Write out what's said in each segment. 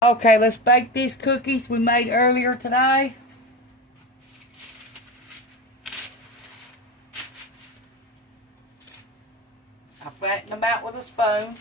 Okay, let's bake these cookies we made earlier today. I flatten them out with a spoon.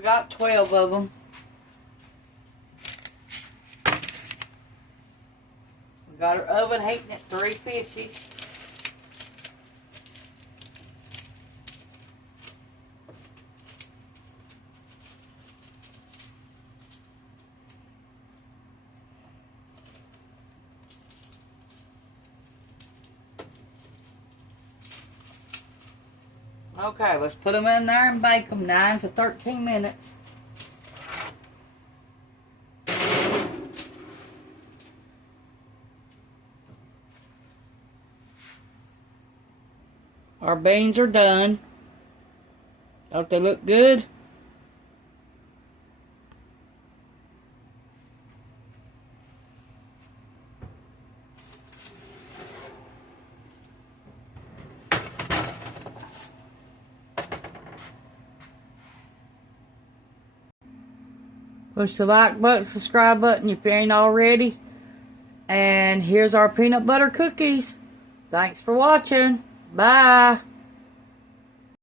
We got 12 of them. We got our oven heating at 350. Okay, let's put them in there and bake them 9 to 13 minutes. Our beans are done. Don't they look good? Push the like button, subscribe button if you ain't already. And here's our peanut butter cookies. Thanks for watching. Bye.